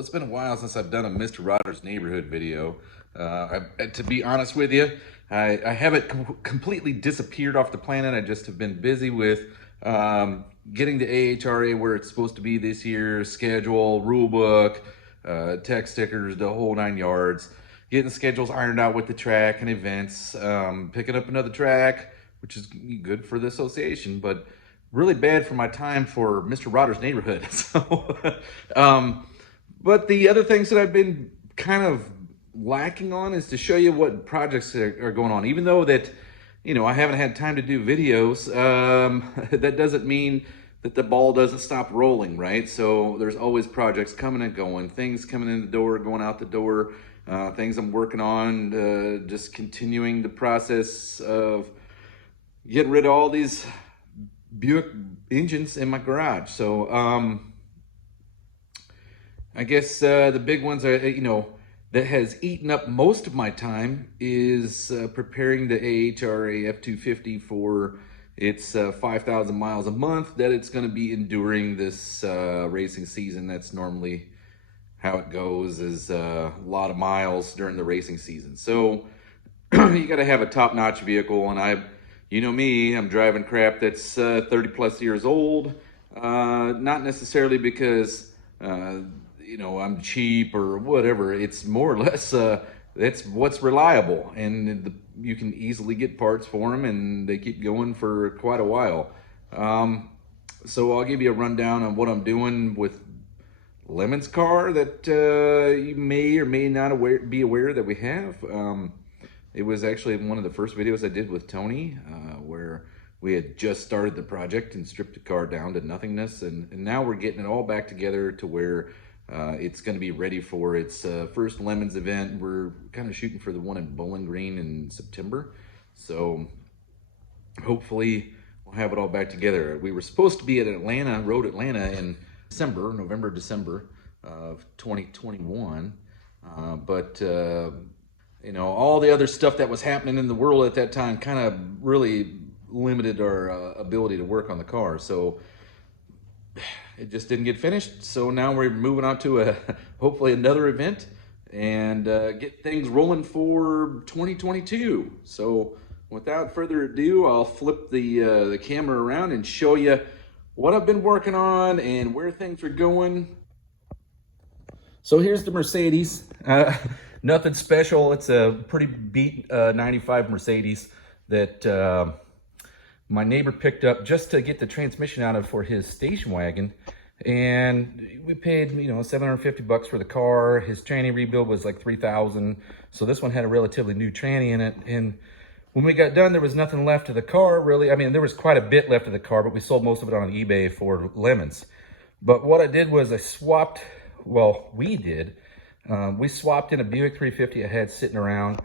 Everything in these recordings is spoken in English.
it's been a while since I've done a Mr. Rogers Neighborhood video. To be honest with you, I haven't completely disappeared off the planet. I just have been busy with getting the AHRA where it's supposed to be this year, schedule, rule book, tech stickers, the whole 9 yards, getting schedules ironed out with the track and events, picking up another track, which is good for the association, but really bad for my time for Mr. Rogers Neighborhood. So, but the other things that I've been kind of lacking on is to show you what projects are going on. Even though that, I haven't had time to do videos, that doesn't mean that the ball doesn't stop rolling, right? So there's always projects coming and going, things coming in the door, going out the door, things I'm working on, just continuing the process of getting rid of all these Buick engines in my garage. So I guess the big ones are, that has eaten up most of my time is preparing the AHRA F250 for its 5,000 miles a month that it's going to be enduring this racing season. That's normally how it goes, is a lot of miles during the racing season. So you got to have a top-notch vehicle, and you know me, I'm driving crap that's 30 plus years old, not necessarily because I'm cheap or whatever. It's more or less that's what's reliable, and you can easily get parts for them, and they keep going for quite a while. So I'll give you a rundown on what I'm doing with Lemon's car that you may or may not be aware that we have. It was actually one of the first videos I did with Tony, where we had just started the project and stripped the car down to nothingness, and now we're getting it all back together to where it's going to be ready for its first Lemons event. We're kind of shooting for the one in Bowling Green in September, so hopefully we'll have it all back together. We were supposed to be at Road Atlanta in November, December of 2021, but all the other stuff that was happening in the world at that time kind of really limited our ability to work on the car. So it just didn't get finished. So now we're moving on to hopefully another event and get things rolling for 2022. So without further ado, I'll flip the camera around and show you what I've been working on and where things are going. So here's the Mercedes. Nothing special. It's a pretty beat 95 Mercedes that my neighbor picked up just to get the transmission out of for his station wagon. And we paid, $750 for the car. His tranny rebuild was like $3,000. So this one had a relatively new tranny in it. And when we got done, there was nothing left of the car, really. I mean, there was quite a bit left of the car, but we sold most of it on eBay for Lemons. But what I did was we swapped in a Buick 350 I had sitting around.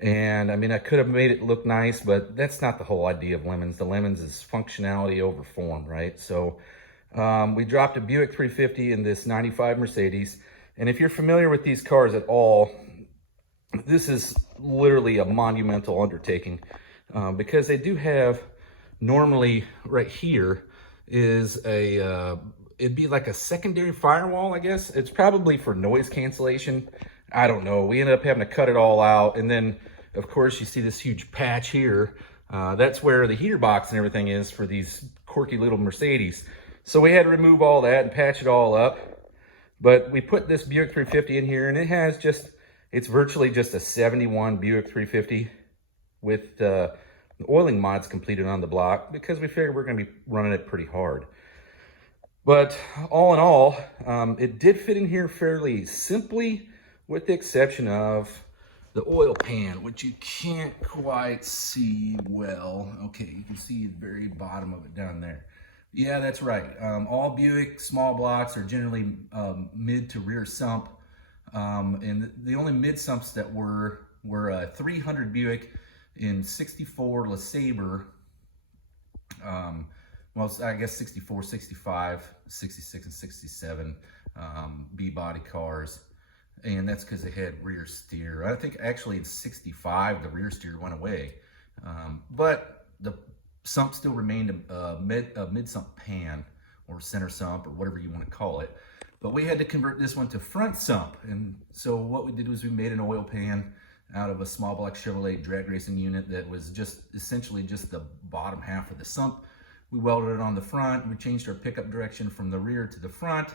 And I mean, I could have made it look nice, but that's not the whole idea of Lemons. The Lemons is functionality over form, right? So we dropped a Buick 350 in this 95 Mercedes. And if you're familiar with these cars at all, this is literally a monumental undertaking because they do have, normally right here is it'd be like a secondary firewall, I guess. It's probably for noise cancellation. I don't know. We ended up having to cut it all out. And then, of course, you see this huge patch here. That's where the heater box and everything is for these quirky little Mercedes. So we had to remove all that and patch it all up. But we put this Buick 350 in here, and it's virtually just a 71 Buick 350 with the oiling mods completed on the block because we figured we're going to be running it pretty hard. But all in all, it did fit in here fairly simply, with the exception of the oil pan, which you can't quite see well. Okay, you can see the very bottom of it down there. Yeah, that's right. All Buick small blocks are generally mid to rear sump. And the only mid sumps that were a 300 Buick in 64 LeSabre. Well, I guess 64, 65, 66, and 67 B-body cars. And that's because they had rear steer. I think actually in 65, the rear steer went away. But the sump still remained a mid-sump pan or center sump or whatever you want to call it. but we had to convert this one to front sump. And so what we did was we made an oil pan out of a small block Chevrolet drag racing unit that was just essentially just the bottom half of the sump. We welded it on the front. We changed our pickup direction from the rear to the front.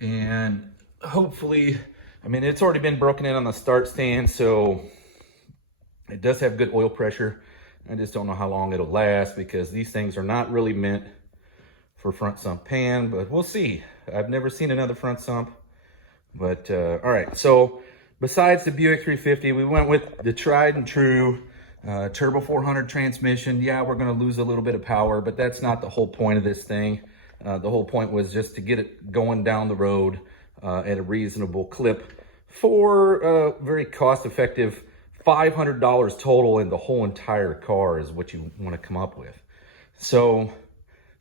And hopefully, I mean, it's already been broken in on the start stand, so it does have good oil pressure. I just don't know how long it'll last because these things are not really meant for front sump pan, but we'll see. I've never seen another front sump, but all right. So besides the Buick 350, we went with the tried and true turbo 400 transmission. Yeah, we're going to lose a little bit of power, but that's not the whole point of this thing. The whole point was just to get it going down the road at a reasonable clip for a very cost-effective $500 total, in the whole entire car is what you want to come up with. So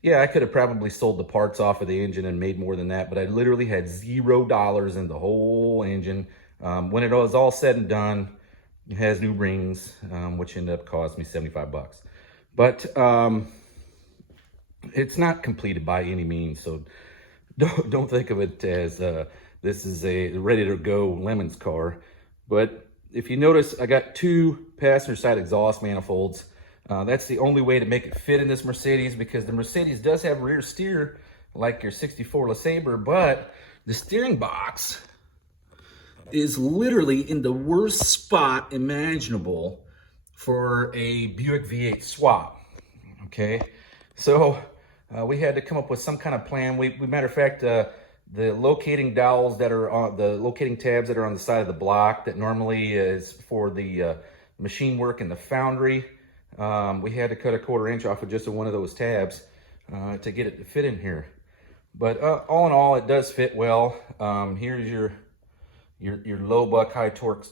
yeah, I could have probably sold the parts off of the engine and made more than that, but I literally had $0 in the whole engine. When it was all said and done, it has new rings, which ended up costing me 75 bucks. But it's not completed by any means, so don't think of it as this is a ready to go Lemons car. But if you notice, I got 2 passenger side exhaust manifolds. That's the only way to make it fit in this Mercedes, because the Mercedes does have rear steer like your 64 LeSabre, but the steering box is literally in the worst spot imaginable for a Buick V8 swap. Okay, so we had to come up with some kind of plan. We matter of fact, the locating dowels that are on the locating tabs that are on the side of the block that normally is for the machine work in the foundry, we had to cut a 1/4 inch off of just one of those tabs to get it to fit in here. But all in all, it does fit well. Here's your low buck, high torque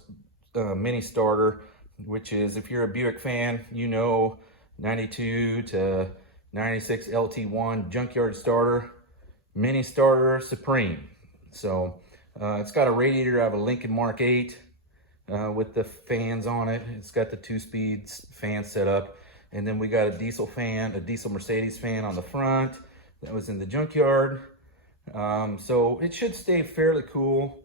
mini starter, which is, if you're a Buick fan, you know, 92 to 96 LT1 junkyard starter, mini starter supreme. So it's got a radiator out of a Lincoln Mark 8 with the fans on it. It's got the 2-speed fan set up, and then we got a diesel fan, a diesel Mercedes fan on the front that was in the junkyard. So it should stay fairly cool.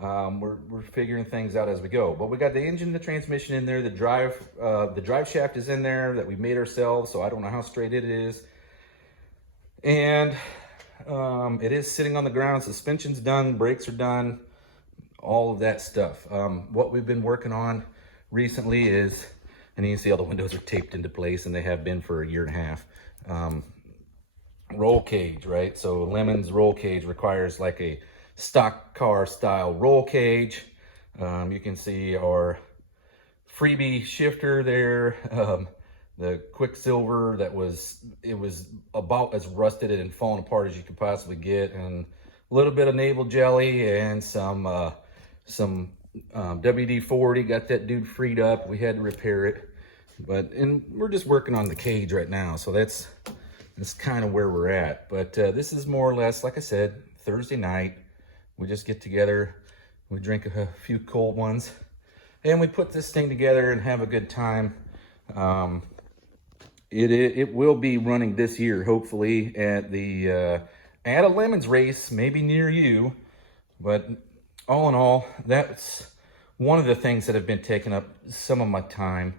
We're figuring things out as we go, but we got the engine, the transmission in there, the drive shaft is in there that we made ourselves, so I don't know how straight it is. And it is sitting on the ground. Suspension's done, brakes are done, all of that stuff. What we've been working on recently is, and you can see all the windows are taped into place, and they have been for a year and a half. Roll cage, right? So Lemons roll cage requires like a stock car style roll cage. You can see our freebie shifter there. The Quicksilver that was about as rusted and fallen apart as you could possibly get, and a little bit of navel jelly and some WD-40. Got that dude freed up. We had to repair it, and we're just working on the cage right now. So that's kind of where we're at. But this is more or less, like I said, Thursday night. We just get together, we drink a few cold ones, and we put this thing together and have a good time. It will be running this year, hopefully, at a Lemons race, maybe near you. But all in all, that's one of the things that have been taking up some of my time.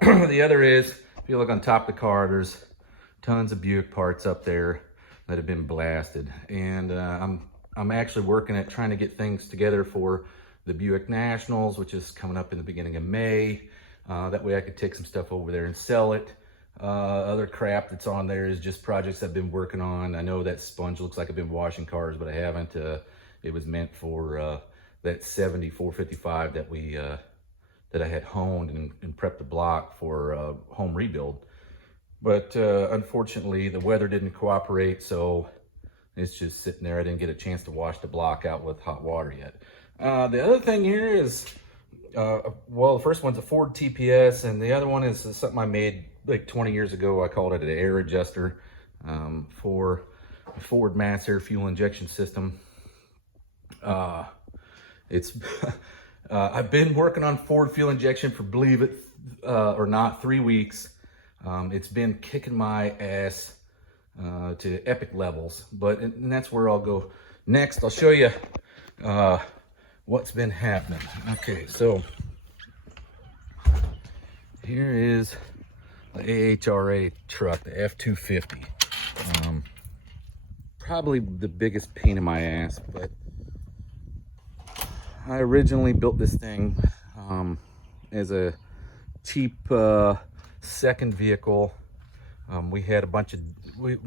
The other is, if you look on top of the car, there's tons of Buick parts up there that have been blasted, and I'm actually working at trying to get things together for the Buick Nationals, which is coming up in the beginning of May. That way I could take some stuff over there and sell it. Other crap that's on there is just projects I've been working on. I know that sponge looks like I've been washing cars, but I haven't. It was meant for that 455 that I had honed and prepped the block for home rebuild. But unfortunately, the weather didn't cooperate, so it's just sitting there. I didn't get a chance to wash the block out with hot water yet. The other thing here is, well, the first one's a Ford TPS, and the other one is something I made like 20 years ago. I called it an air adjuster for a Ford mass air fuel injection system. It's I've been working on Ford fuel injection for, believe it or not, 3 weeks. It's been kicking my ass to epic levels, and that's where I'll go next I'll show you what's been happening. Okay, so here is the AHRA truck, the F250. Probably the biggest pain in my ass, but I originally built this thing as a cheap second vehicle. We had a bunch of,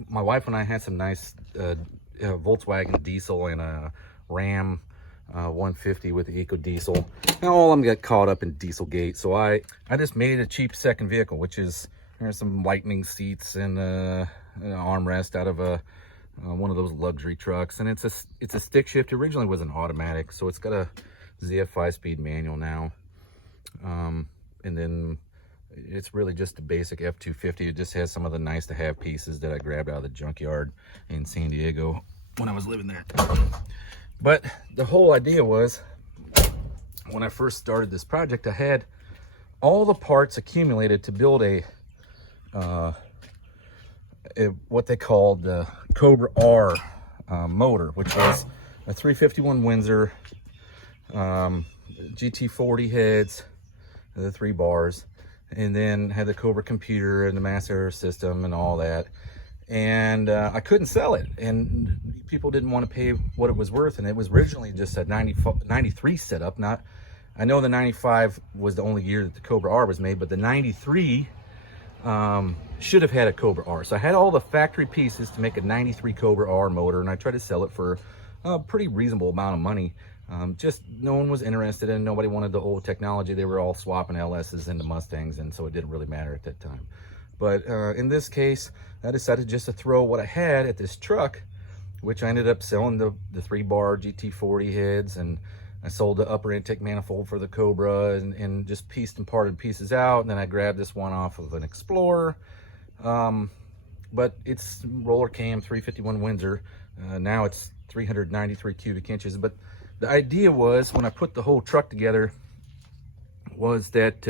my wife and I had some nice Volkswagen diesel and a Ram 150 with the Eco Diesel. Now all of them got caught up in Dieselgate, so I just made a cheap second vehicle, which is, there's some lightning seats and an armrest out of one of those luxury trucks, and it's a stick shift. It originally was an automatic, so it's got a ZF 5-speed manual now, and then it's really just a basic F250. It just has some of the nice to have pieces that I grabbed out of the junkyard in San Diego when I was living there. But the whole idea was, when I first started this project, I had all the parts accumulated to build what they called the Cobra R motor, which was a 351 Windsor, GT40 heads, the 3 bars, and then had the Cobra computer and the mass error system and all that. And I couldn't sell it, and people didn't want to pay what it was worth. And it was originally just a 93 setup. I know the 95 was the only year that the Cobra R was made, but the 93 should have had a Cobra R. So I had all the factory pieces to make a 93 Cobra R motor, and I tried to sell it for a pretty reasonable amount of money. Just no one was interested in, nobody wanted the old technology. They were all swapping LSs into Mustangs, and so it didn't really matter at that time. But in this case, I decided just to throw what I had at this truck, which I ended up selling the 3-bar GT40 heads, and I sold the upper intake manifold for the Cobra, and just pieced and parted pieces out. And then I grabbed this one off of an Explorer, but it's roller cam 351 Windsor. Now it's 393 cubic inches. But the idea was, when I put the whole truck together, was that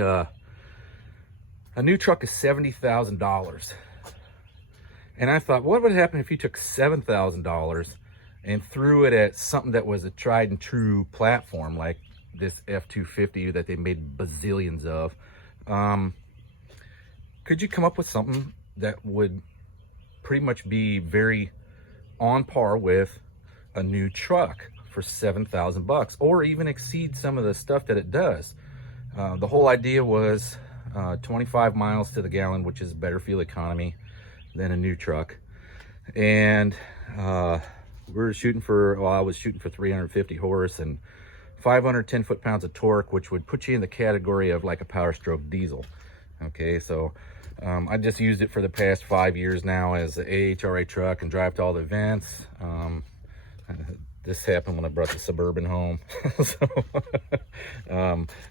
a new truck is $70,000. And I thought, what would happen if you took $7,000 and threw it at something that was a tried and true platform, like this F250 that they made bazillions of? Could you come up with something that would pretty much be very on par with a new truck for $7,000, or even exceed some of the stuff that it does? The whole idea was 25 miles to the gallon, which is better fuel economy than a new truck. And we were shooting for, well, I was shooting for 350 horse and 510 foot-pounds of torque, which would put you in the category of like a Power Stroke diesel. Okay, so I just used it for the past 5 years now as an AHRA truck and drive to all the events. This happened when I brought the Suburban home.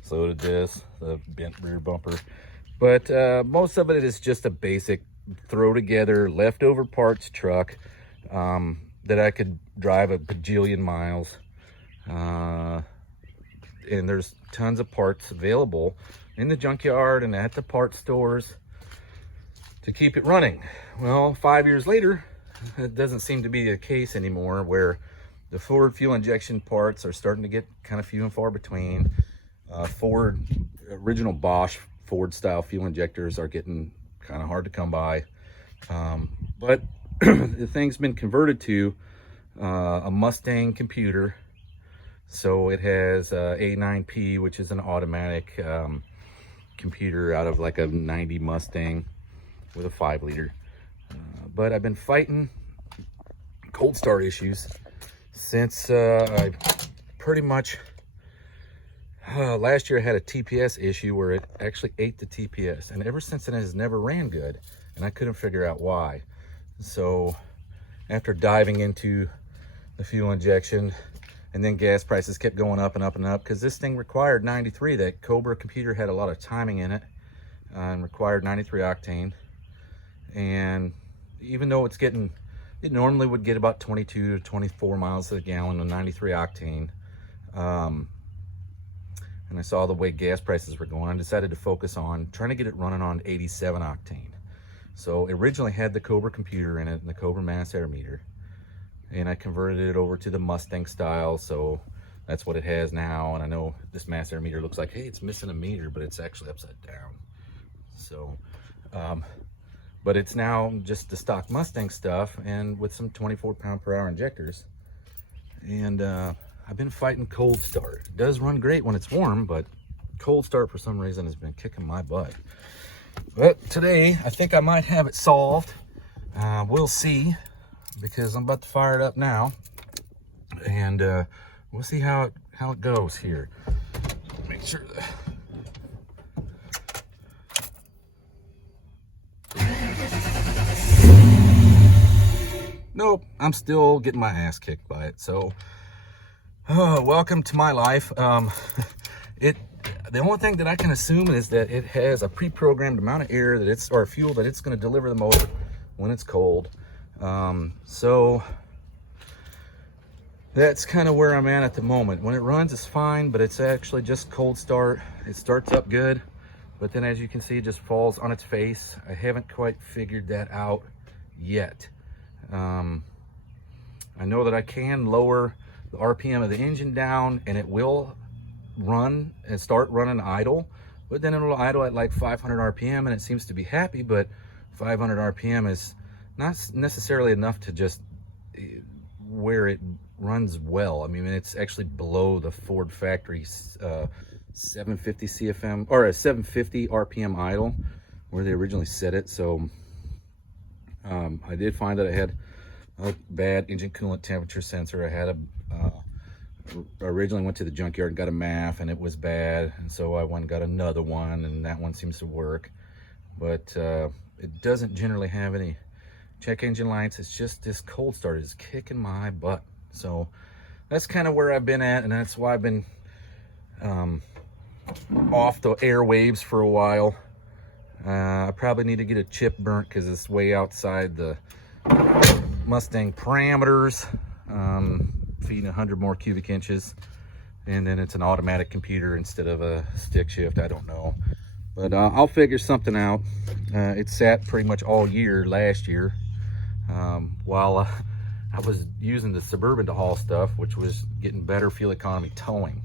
So did this, the bent rear bumper. But most of it is just a basic throw together leftover parts truck that I could drive a bajillion miles. And there's tons of parts available in the junkyard and at the parts stores to keep it running. Well, 5 years later, it doesn't seem to be the case anymore, where the Ford fuel injection parts are starting to get kind of few and far between. Ford, original Bosch Ford style fuel injectors are getting kind of hard to come by. But the thing's been converted to a Mustang computer. So it has A9P, which is an automatic computer out of like a 90 Mustang with a 5-liter. But I've been fighting cold start issues since I pretty much, last year I had a TPS issue where it actually ate the TPS. And ever since then it has never ran good. And I couldn't figure out why. So after diving into the fuel injection, and then gas prices kept going up and up and up, because this thing required 93. That Cobra computer had a lot of timing in it and required 93 octane. And even though it's getting, it normally would get about 22 to 24 miles to the gallon with 93 octane. And I saw the way gas prices were going, I decided to focus on trying to get it running on 87 octane. So it originally had the Cobra computer in it and the Cobra mass air meter. and I converted it over to the Mustang style, so that's what it has now. And I know this mass air meter looks like, hey, it's missing a meter, but it's actually upside down. So but it's now just the stock Mustang stuff, and with some 24 pound/hour injectors. And I've been fighting cold start. It does run great when it's warm, but cold start for some reason has been kicking my butt. But today I think I might have it solved. We'll see, because I'm about to fire it up now, and we'll see how it goes here. Make sure that nope, I'm still getting my ass kicked by it. So welcome to my life. The only thing that I can assume is that it has a pre-programmed amount of air that it's, or fuel that it's going to deliver the motor when it's cold. So that's kind of where I'm at the moment. When it runs, it's fine, but it's actually just cold start. It starts up good, but then as you can see, it just falls on its face. I haven't quite figured that out yet. I know that I can lower the RPM of the engine down, and it will run and start running idle, but then it'll idle at like 500 RPM, and it seems to be happy. But 500 RPM is not necessarily enough to just where it runs well. I mean, it's actually below the Ford factory 750 CFM or a 750 RPM idle where they originally set it. So I did find that I had a bad engine coolant temperature sensor. I had originally went to the junkyard and got a MAF, and it was bad, and so I went and got another one, and that one seems to work. But it doesn't generally have any check engine lights. It's just this cold start is kicking my butt. So that's kind of where I've been at, and that's why I've been off the airwaves for a while. I probably need to get a chip burnt because it's way outside the Mustang parameters, feeding 100 more cubic inches, and then it's an automatic computer instead of a stick shift. I don't know, but I'll figure something out. It sat pretty much all year last year while I was using the Suburban to haul stuff, which was getting better fuel economy towing.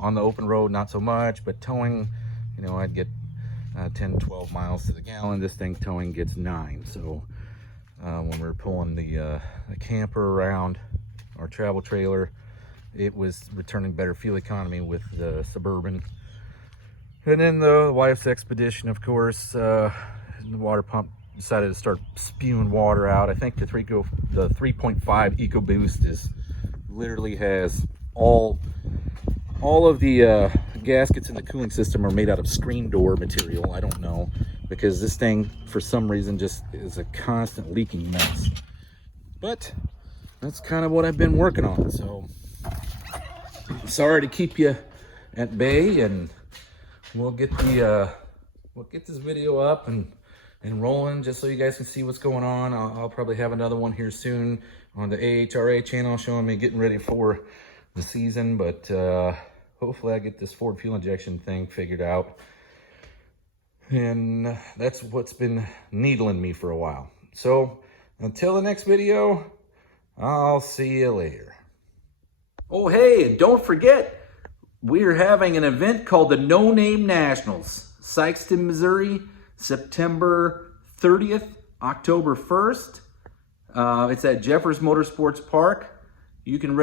On the open road, not so much, but towing, you know, I'd get 10, 12 miles to the gallon. This thing towing gets 9. So when we were pulling the camper around our travel trailer, it was returning better fuel economy with the Suburban. And then the wife's Expedition, of course, the water pump decided to start spewing water out. I think the 3.5 EcoBoost is literally has all of the gaskets in the cooling system are made out of screen door material. I don't know, because this thing for some reason just is a constant leaking mess. But that's kind of what I've been working on. So sorry to keep you at bay, and we'll get this video up and rolling just so you guys can see what's going on. I'll probably have another one here soon on the AHRA channel showing me getting ready for the season, but hopefully I get this Ford fuel injection thing figured out. And that's what's been needling me for a while. So until the next video, I'll see you later. Oh, hey, and don't forget, we're having an event called the No Name Nationals, Sykeston, Missouri, September 30th, October 1st. It's at Jeffers Motorsports Park. You can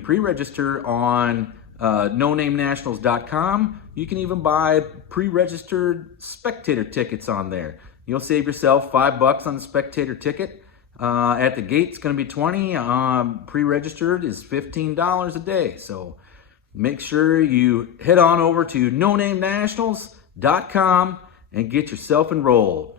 pre-register on nonamenationals.com. You can even buy pre-registered spectator tickets on there. You'll save yourself $5 on the spectator ticket. At the gate, it's going to be $20. Pre-registered is $15 a day. So make sure you head on over to nonamenationals.com and get yourself enrolled.